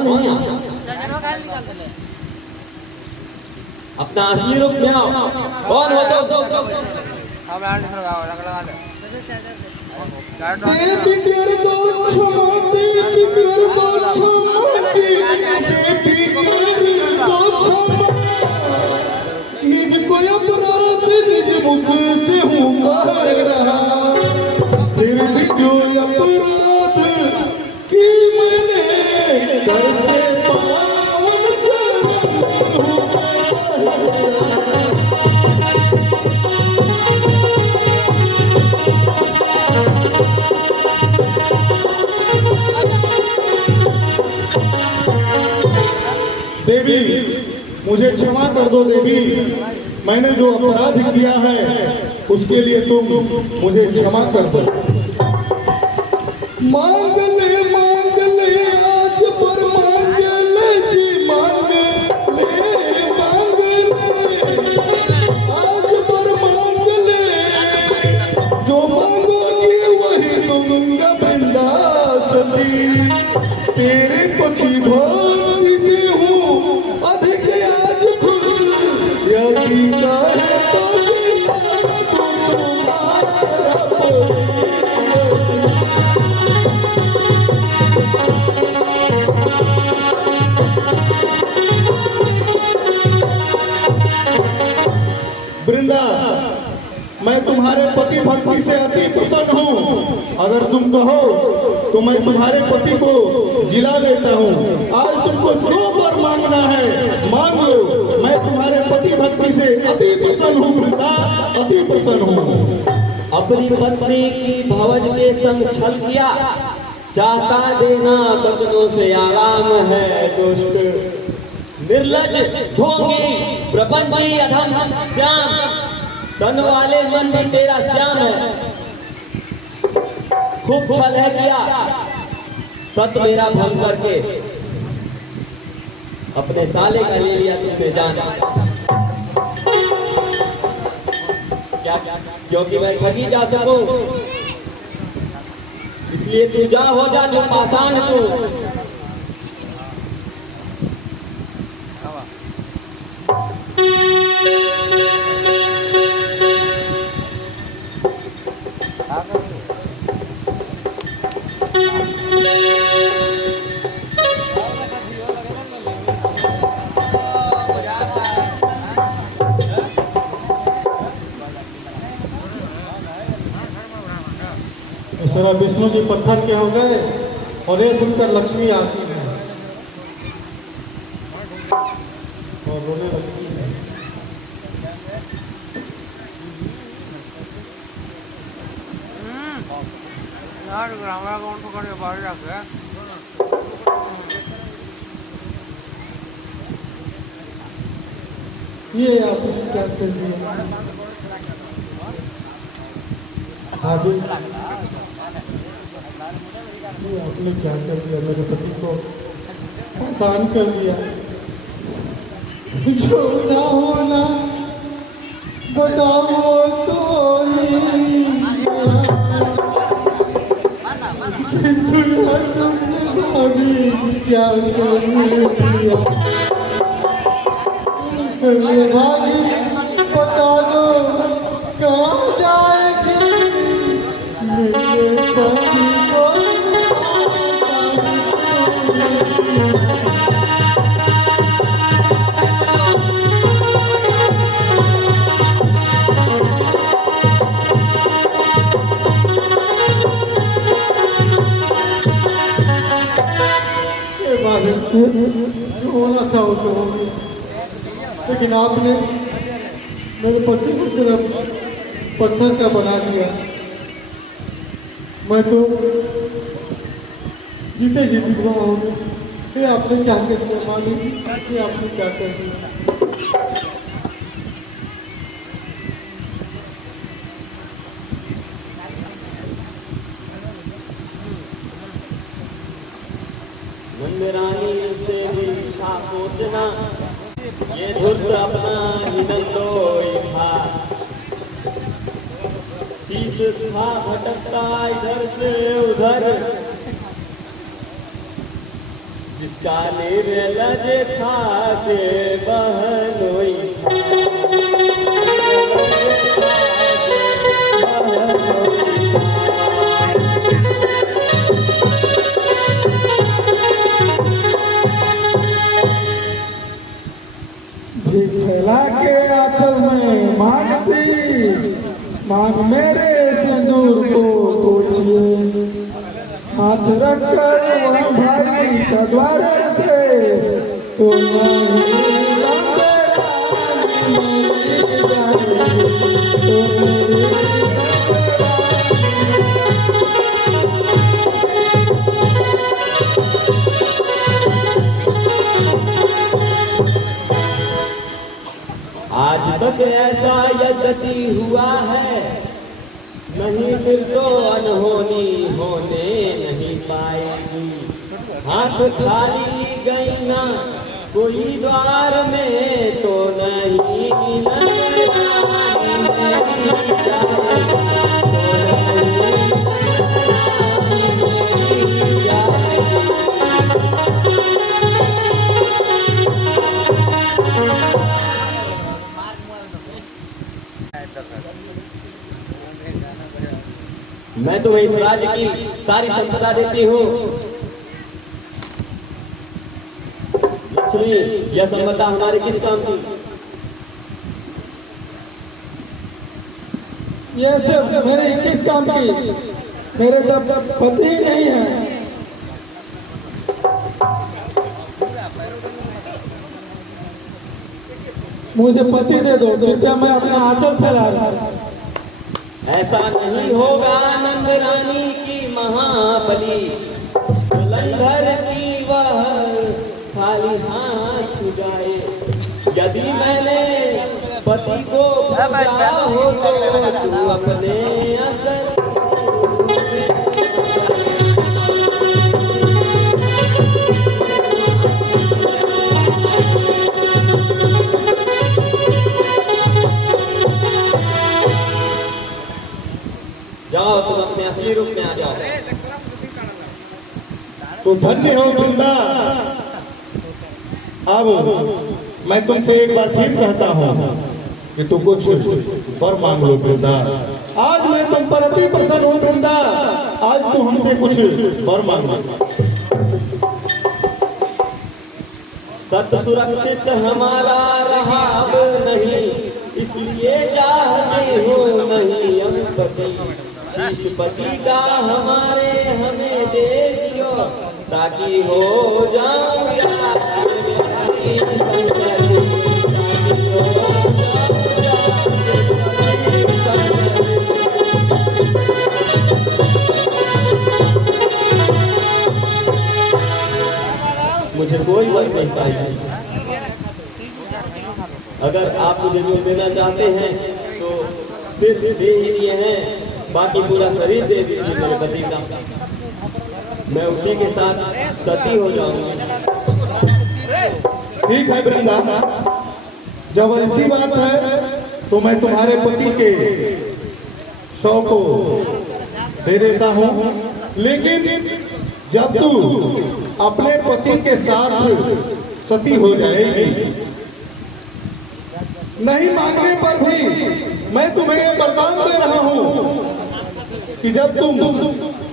कौन है आप? अपना असली रूप में आओ। कौन हो तुम? देवी कर दो क्षमा, देवी कर दो क्षमा, देवी कर दो क्षमा। निज को अपराध निज मुख से हूँ कह रहा, फिर भी जो अपराध की मैंने कर से पावन चरण हूँ कह रहा। देवी मुझे क्षमा कर दो देवी, मैंने जो अपराध किया है उसके लिए तुम मुझे क्षमा कर दो। मांग ले आज पर मांग ले जी, मांग ले आज पर मांग ले, जो मांगोगी वही दूंगा बिंदासती। तेरे पति भक्ति से हूँ अधिक आज खुश, यदि कहे तो तुम्हारा पति। वृंदा, मैं तुम्हारे पति भक्ति से अति प्रसन्न हूँ। अगर तुम कहो तो मैं तुम्हारे पति को जिला देता हूँ। आज तुमको जो वर मांगना है मांग लो। मैं तुम्हारे पति भक्ति से अति प्रसन्न हूँ वृंदा, अति प्रसन्न हूँ। अपनी पत्नी की भवज के संग छल किया, चाहता देना बचनों से आराम है दुष्ट। निर्लज ढोंगी प्रपंची अधम श्याम, तन वाले मन भी तेरा श्याम है। खूब छल है किया, सत मेरा भंग करके अपने साले का ले लिया तुमने जान। क्या क्योंकि मैं ठगी जा सकूं, इसलिए तू जा, हो जा जो पाषाण तू। सरा विष्णु जी पत्थर के हो गए और ये सुनकर लक्ष्मी आती है और रोने लगती है। ये आपने क्या कर दिया? आगे आपने क्या कर दिया? मेरे पति को आसान कर दिया। जो ना होना बताओ तो अभी क्या कर दिया? भागी बता दो कहाँ जाएगी मेरे पति को। जो होना था वो तो हो गया, लेकिन आपने मेरे पति को सिर्फ पत्थर का बना दिया। मैं तो जीते जी विधवा हो गई। ये आपने क्या कर दिया मालिक? ये आपने क्या कर दिया? मंदिरानी से भी था सोचना, ये धुर्त अपना ही नंदोई था। शीश था भटकता इधर से उधर, जिसका निर्लज था से बहनोई फैला के आंचल में मांगती मांग मेरे सिंदूर को पूछिए हाथ रख कर वह भाई का द्वारे से तो आज तक ऐसा यद्यपि हुआ है नहीं फिर तो अनहोनी होने नहीं पाएगी। हाथ खाली गई ना कोई द्वार में तो नहीं नजरानी मेरी जाए, तो नहीं नजरानी मेरी जाए। मैं तुम्हें इस राज्य की सारी संपदा देती हूँ। लक्ष्मी, यह संपदा हमारे किस काम की? ये सब मेरे किस काम की? मेरे जब पति नहीं है। मुझे पति दे दो, कृपया मैं अपना आंचल फैला रहा हूं। ऐसा नहीं होगा नंद रानी की महाबली, जलंधर की वह खाली हाथ छुड़ाए। यदि मैंने पति को पूजा हो तो तू अपने असर जाओ, तुम अपने असली रूप में आ जाओ। तो धन्य हो वृंदा। अब मैं तुमसे एक बार फिर कहता हूँ कि तुम कुछ वर मांग लो वृंदा। आज मैं तुम पर अति प्रसन्न हूँ वृंदा। आज तू हमसे कुछ वर मांग लो। सत सुरक्षित हमारा रहा अब नहीं, इसलिए चाहते हो नहीं हम पति। शीशपति का हमारे हमें दे दियो, ताकि हो जाऊं मुझे कोई वर नहीं पाई। अगर आप मुझे जो देना चाहते हैं तो सिर्फ दे ही दिए हैं, बाकी पूरा शरीर दे दीजिए मेरे पति का, मैं उसी के साथ सती हो जाऊंगी। ठीक है वृंदा, जब ऐसी बात है तो मैं तुम्हारे पति के शव को दे देता हूँ। लेकिन जब तू अपने पति के साथ सती हो जाएगी, नहीं मांगने पर भी मैं तुम्हें ये वरदान दे रहा हूँ कि जब तुम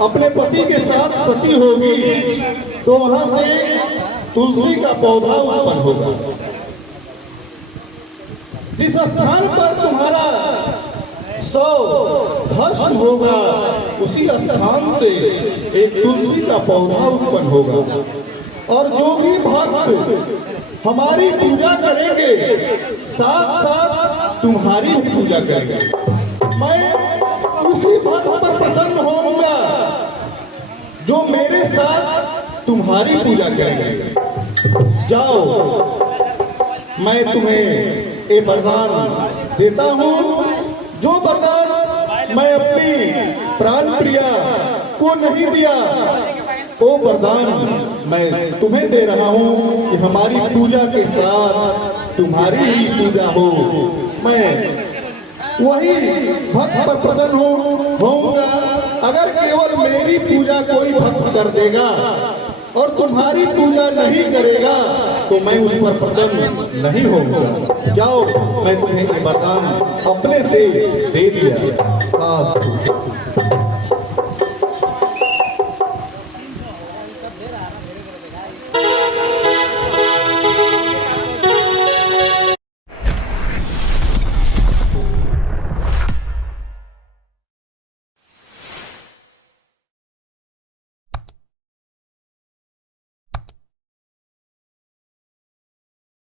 अपने पति के साथ सती होगी तो वहां से तुलसी का पौधा उत्पन्न होगा। जिस स्थान पर तुम्हारा शव भस्म होगा उसी स्थान से एक तुलसी का पौधा उत्पन्न होगा, और जो भी भक्त हमारी पूजा करेंगे साथ साथ तुम्हारी पूजा करेंगे। मैं उसी भक्त पर प्रसन्न होऊंगा जो मेरे साथ तुम्हारी पूजा करेंगे। जाओ, मैं तुम्हें एक वरदान देता हूँ, जो वरदान मैं अपनी प्राण प्रिया को नहीं दिया, वो वरदान मैं तुम्हें दे रहा हूँ कि हमारी पूजा के साथ तुम्हारी ही पूजा हो। मैं वही भक्त पर प्रसन्न होऊंगा। अगर केवल मेरी पूजा कोई भक्त कर देगा और तुम्हारी पूजा नहीं करेगा तो मैं उस पर प्रसन्न नहीं होऊंगा। जाओ, मैं तुम्हें ये वरदान अपने से दे दिया।